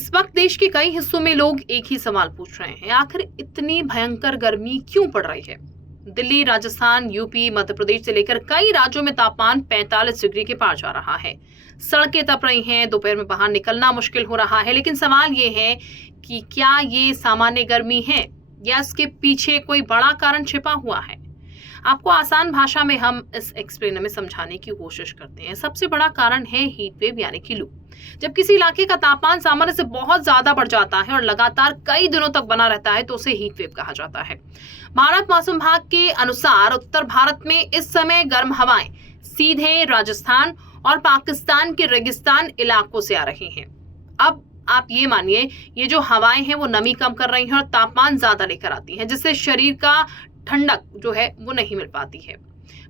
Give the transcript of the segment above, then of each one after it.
इस वक्त देश के कई हिस्सों में लोग एक ही सवाल पूछ रहे हैं, आखिर इतनी भयंकर गर्मी क्यों पड़ रही है। दिल्ली, राजस्थान, यूपी, मध्य प्रदेश से लेकर कई राज्यों में तापमान 45 डिग्री के पार जा रहा है। सड़कें तप रही हैं, दोपहर में बाहर निकलना मुश्किल हो रहा है। लेकिन सवाल ये है कि क्या ये सामान्य गर्मी है या इसके पीछे कोई बड़ा कारण छिपा हुआ है। आपको आसान भाषा में हम इस एक्सप्लेनर में समझाने की कोशिश करते हैं। सबसे बड़ा कारण है हीट वेव यानी कि लू। जब किसी इलाके का तापमान सामान्य से बहुत ज्यादा बढ़ जाता है और लगातार कई दिनों तक बना रहता है तो उसे हीट वेव कहा जाता है। भारत मौसम विभाग के अनुसार उत्तर भारत में इस समय गर्म हवाएं सीधे राजस्थान और पाकिस्तान के रेगिस्तान इलाकों से आ रही हैं। अब आप ये मानिए, ये जो हवाएं हैं वो नमी कम कर रही हैं और तापमान ज्यादा लेकर आती हैं, जिससे शरीर का ठंडक जो है वो नहीं मिल पाती है।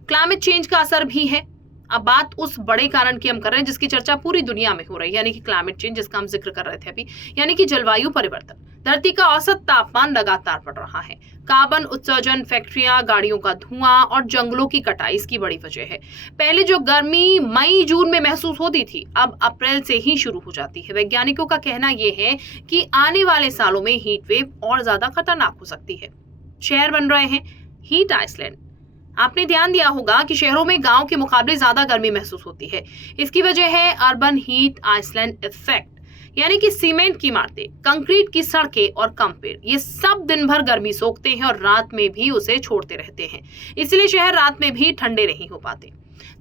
क्लाइमेट चेंज का असर भी है। अब बात उस बड़े कारण की हम कर रहे हैं जिसकी चर्चा पूरी दुनिया में हो रही है, यानी कि क्लाइमेट चेंज, जिसका हम जिक्र कर रहे थे अभी, यानी कि जलवायु परिवर्तन। धरती का औसत तापमान लगातार बढ़ रहा है। कार्बन उत्सर्जन, फैक्ट्रियां, गाड़ियों का धुआं और जंगलों की कटाई इसकी बड़ी वजह है। पहले जो गर्मी मई जून में महसूस होती थी, अब अप्रैल से ही शुरू हो जाती है। वैज्ञानिकों का कहना यह है कि आने वाले सालों में हीट वेव और ज्यादा खतरनाक हो सकती है। शहर बन रहे हैं हीट आइसलैंड। आपने ध्यान दिया होगा कि शहरों में गांव के मुकाबले ज्यादा गर्मी महसूस होती है। इसकी वजह है अर्बन हीट आइसलैंड इफेक्ट, यानी कि सीमेंट की इमारतें, कंक्रीट की सड़कें और कम पेड़, ये सब दिन भर गर्मी सोखते हैं और रात में भी उसे छोड़ते रहते हैं। इसलिए शहर रात में भी ठंडे नहीं हो पाते।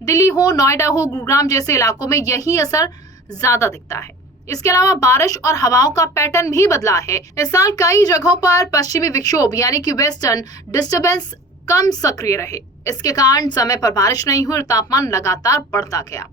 दिल्ली हो, नोएडा हो, गुरुग्राम जैसे इलाकों में यही असर ज्यादा दिखता है। इसके अलावा बारिश और हवाओं का पैटर्न भी बदला है। इस साल कई जगहों पर पश्चिमी विक्षोभ यानी कि वेस्टर्न डिस्टर्बेंस कम सक्रिय रहे। इसके कारण समय पर बारिश नहीं हुई और तापमान लगातार बढ़ता गया।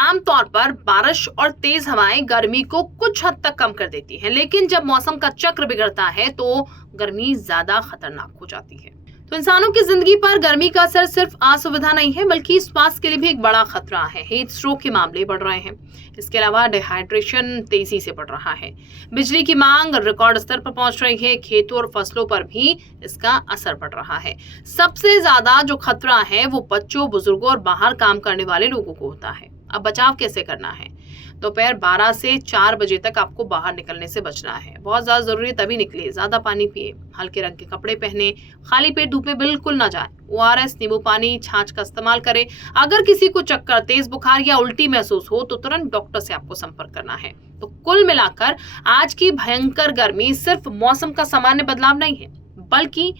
आमतौर पर बारिश और तेज हवाएं गर्मी को कुछ हद तक कम कर देती हैं, लेकिन जब मौसम का चक्र बिगड़ता है तो गर्मी ज्यादा खतरनाक हो जाती है। तो इंसानों की जिंदगी पर गर्मी का असर सिर्फ असुविधा नहीं है, बल्कि स्वास्थ्य के लिए भी एक बड़ा खतरा है। हीट स्ट्रोक के मामले बढ़ रहे हैं। इसके अलावा डिहाइड्रेशन तेजी से बढ़ रहा है। बिजली की मांग रिकॉर्ड स्तर पर पहुंच रही है। खेतों और फसलों पर भी इसका असर पड़ रहा है। सबसे ज्यादा जो खतरा है वो बच्चों, बुजुर्गों और बाहर काम करने वाले लोगों को होता है। अब बचाव कैसे करना है? दोपहर 12 से 4 बजे तक आपको बाहर निकलने से बचना है। बहुत ज्यादा जरूरी है तभी निकलिए। ज्यादा पानी पिए, हल्के रंग के कपड़े पहने, खाली पेट धूप में बिल्कुल ना जाए। ORS, नींबू पानी, छाछ का इस्तेमाल करें। अगर किसी को चक्कर, तेज बुखार या उल्टी महसूस हो तो तुरंत डॉक्टर से आपको संपर्क करना है। तो कुल मिलाकर आज की भयंकर गर्मी सिर्फ मौसम का सामान्य बदलाव नहीं है, बल्कि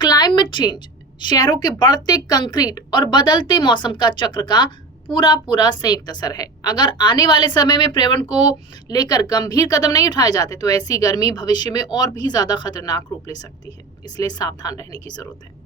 क्लाइमेट चेंज, शहरों के बढ़ते कंक्रीट और बदलते मौसम का चक्र का पूरा संयुक्त असर है। अगर आने वाले समय में पर्यावरण को लेकर गंभीर कदम नहीं उठाए जाते तो ऐसी गर्मी भविष्य में और भी ज्यादा खतरनाक रूप ले सकती है। इसलिए सावधान रहने की जरूरत है।